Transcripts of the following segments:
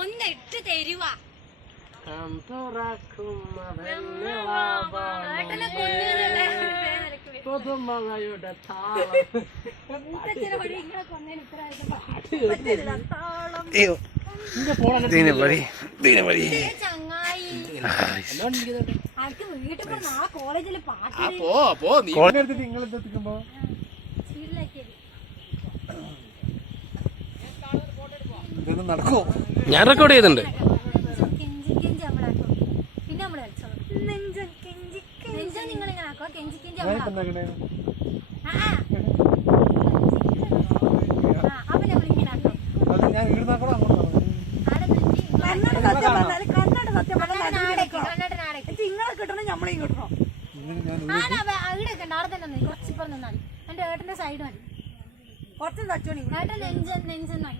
ഒന്നിട്ട് തരുവാ പുതുമഴയുടെ നടക്കോ? ഞാൻ റെക്കോർഡ് ചെയ്യുന്നുണ്ട്. എന്റെ ഏട്ടന്റെ സൈഡ് മതി കുറച്ച് തച്ചോണി ഏട്ടൻ നെഞ്ചെന്നായി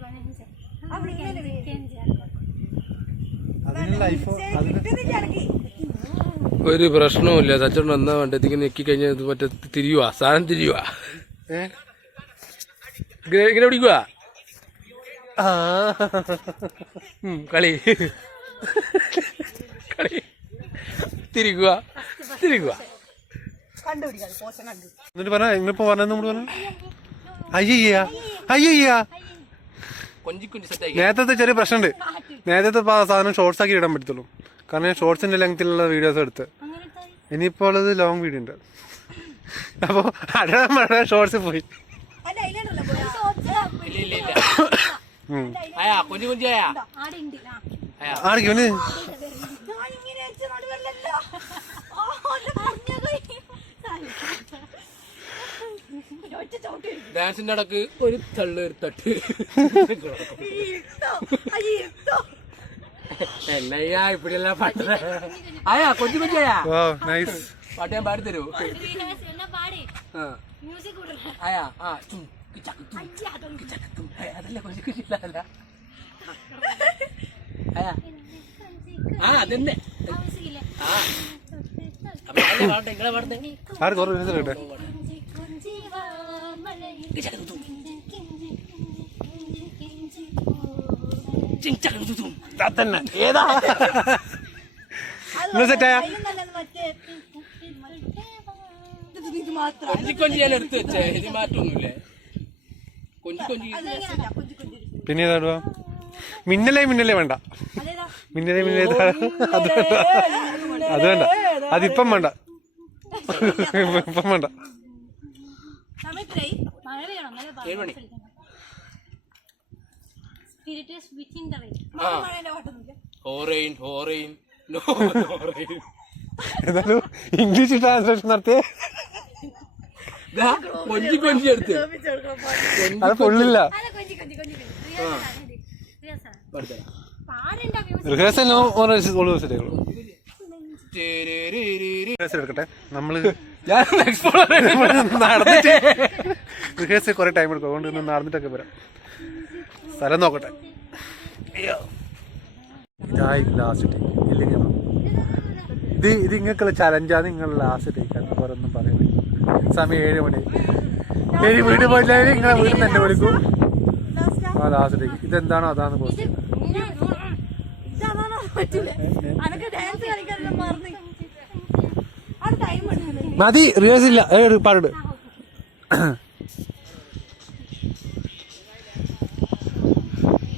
ഒരു പ്രശ്നവുമില്ല. സച്ചോണ്ട് എന്നാ വേണ്ട ഇതിങ്ങനെ ഞെക്കി കഴിഞ്ഞാൽ മറ്റേ തിരിയുവാ, സാധനം തിരിയുവാ. ഇങ്ങനെ പിടിക്കുവാ. കളി കളി തിരിക്കുക തിരിക്കുക. എന്നിട്ട് പറഞ്ഞ ഇന്നിപ്പോ പറഞ്ഞ അയ്യ അയ്യ നേരത്തെ ചെറിയ പ്രശ്നമുണ്ട്. നേരത്തെ സാധനം ഷോർട്സ് ആക്കി ഇടാൻ പറ്റത്തുള്ളൂ. കാരണം ഞാൻ ഷോർട്സിന്റെ ലെങ്ത്തിലുള്ള വീഡിയോസ് എടുത്ത്. ഇനിയിപ്പോൾ ഉള്ളത് ലോങ് വീഡിയോ ഉണ്ട്. അപ്പൊ അടാൻ ഷോർട്സ് പോയി. ആർക്കിവന് ഡാൻസിന്റെ ഇടക്ക് ഒരു തള്ളു ഒരു തട്ട് എന്നയ്യാ ഇപ്പടിയെല്ലാം പാട്ട് ആയാ കൊഞ്ചു കൊഞ്ചായാ പാട്ട് ഞാൻ പാടി തരൂ. ആയാ അതല്ല കൊഞ്ചു കൊഞ്ചില്ല അതന്നെ. നിങ്ങളെ പാടുന്നേ ഏതാ സെറ്റായ കൊഞ്ചി കൊഞ്ചി ഞാൻ എടുത്ത് വെച്ചേ. ഇത് മാറ്റൊന്നുമില്ലേ? കൊഞ്ചി കൊഞ്ചി പിന്നെ ഏതാ മിന്നലേ മിന്നലേ വേണ്ട. മിന്നലേ മിന്നലേ അത് വേണ്ട. അതിപ്പം വേണ്ട. ഇപ്പം വേണ്ട. ഏതായാലും ഇംഗ്ലീഷ് ട്രാൻസ്ലേഷൻ നടത്തിയേ. കൊഞ്ചി കൊഞ്ചി എടുത്ത് അത് പൊള്ളില്ല. എടുക്കട്ടെ. നമ്മള് നടന്നിട്ട് റിഹേഴ്സൽ കുറെ ടൈം എടുക്കും. അതുകൊണ്ട് നടന്നിട്ടൊക്കെ വരാം. സ്ഥലം നോക്കട്ടെ. ഇതായി ലാസ്റ്റ് ടേക്ക്. ഇല്ലെങ്കിൽ ഇത് ഇങ്ങക്കുള്ള ചലഞ്ചാണ്. നിങ്ങൾ ലാസ്റ്റ് ടേക്ക് അത് വേറൊന്നും പറയുന്നത്. സമയം 7 മണി. വീട്ടിൽ പോയില്ലെങ്കിൽ നിങ്ങളെ വീട്ടിൽ നിന്ന് എന്നെ വിളിക്കും. ആ ലാസ്റ്റ് ടേക്ക്. ഇതെന്താണോ അതാണ് പോസ്റ്റ്. മതി റിഹേഴ്സൽ ഇല്ല. പാട്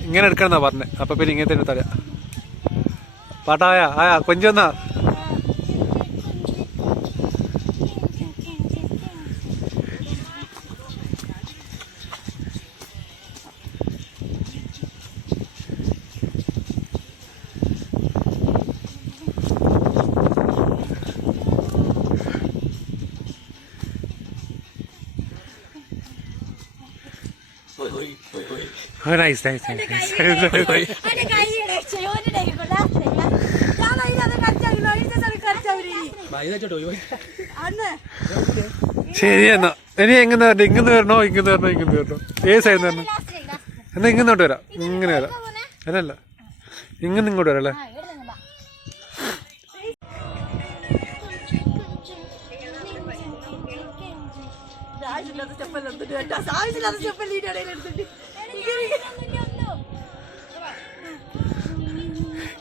ഇങ്ങനെ എടുക്കണമെന്നാ പറഞ്ഞത്. അപ്പൊ പിന്നെ ഇങ്ങനത്തെ എടുത്താ പാട്ടായാ ആയാ കൊഞ്ചൊന്നാ. Nice nice nice. ശരി എന്നാ. ഇനി എങ്ങനെ വരണ്ട? ഇങ്ങനെ വരണോ ഇങ്ങനെ വരണോ ഇങ്ങനെ വരണോ? ഏത് സൈഡിൽ നിന്ന് വരണം? എന്നാ ഇങ്ങോട്ട് വരാം. ഇങ്ങനെ വരാം. അല്ലല്ല ഇങ്ങനെ ഇങ്ങോട്ട് വരാം അല്ലേ?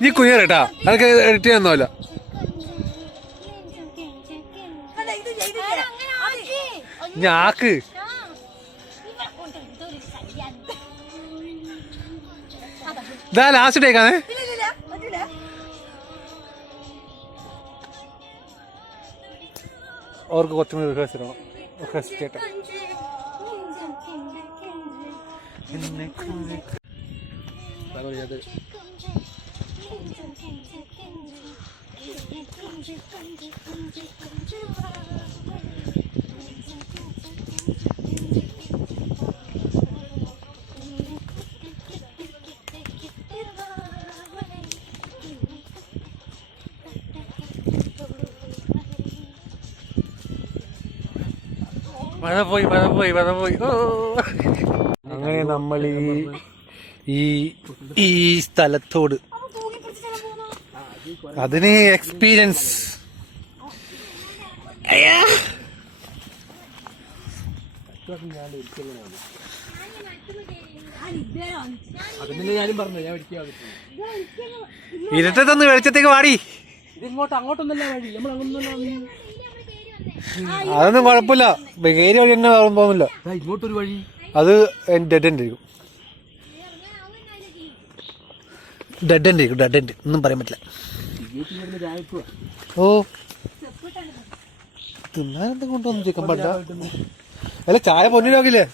നീ കുഞ്ഞേട്ടാ അതൊക്കെ എഡിറ്റ് ചെയ്യാനൊന്നുമല്ല. ഞാക്ക് ഇതാ ലാസ്റ്റ് ടേക്കാണ്. അവർക്ക് കുറച്ചും കൂടി റിഹേഴ്സൽ ചെയ്യണം. റിഹേഴ്സൽ ചെയ്യട്ടെ. മഴ പോയി. ഓ അങ്ങനെ നമ്മൾ ഈ സ്ഥലത്തോട് അതിന് എക്സ്പീരിയൻസ് ഞാനും പറഞ്ഞു ഞാൻ ഇരുട്ടത്തൊന്ന് വെളിച്ചത്തേക്ക് വാടി. ഇതിങ്ങോട്ട് അങ്ങോട്ടൊന്നല്ല വഴി, നമ്മൾ അങ്ങോട്ടൊന്നും അതൊന്നും കുഴപ്പമില്ല. കയറി വഴി തന്നെ പോകുന്നില്ല. ഇങ്ങോട്ടൊരു വഴി, അത് ഡെഡ് എൻഡ് ആയിരിക്കും. ഡെഡ് എൻഡ് ഒന്നും പറയാൻ പറ്റില്ല. ഓ തിന്നാനെന്തും കൊണ്ടുവന്നു ചിക്കൻ പറ്റ അല്ല ചായ പൊന്നിലാക്കില്ലേ.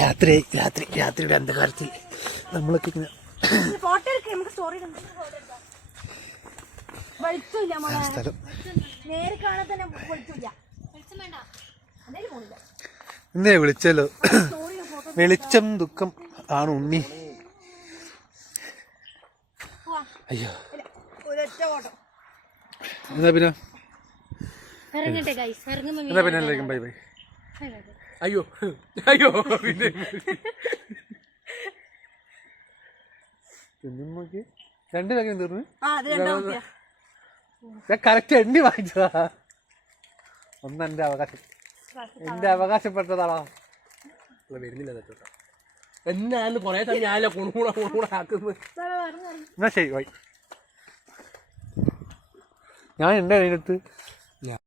രാത്രിയുടെ അന്ധകാരത്തിൽ നമ്മളൊക്കെ ഇങ്ങനെ സ്ഥലം ഇന്നേ വിളിച്ചല്ലോ. വെളിച്ചം ദുഃഖം ആണ് ഉണ്ണി. അയ്യോ എന്നാ പിന്നെ എല്ലാവർക്കും ബൈ. അയ്യോ പിന്നെ രണ്ട് പാക്കറ്റ് തീർന്നു. ഞാൻ കറക്റ്റ് എണ്ണി വാങ്ങിച്ചതാ. ഒന്ന് എന്റെ അവകാശപ്പെട്ടതാണോ വരുന്നില്ല കേട്ടോ. എന്നാലും കൊറേ തന്നെ ഞാനല്ല കൊണൂടെ ആക്കുന്നത്. എന്നാ ശരി ബൈ. ഞാൻ എന്റെ അതിനടുത്ത്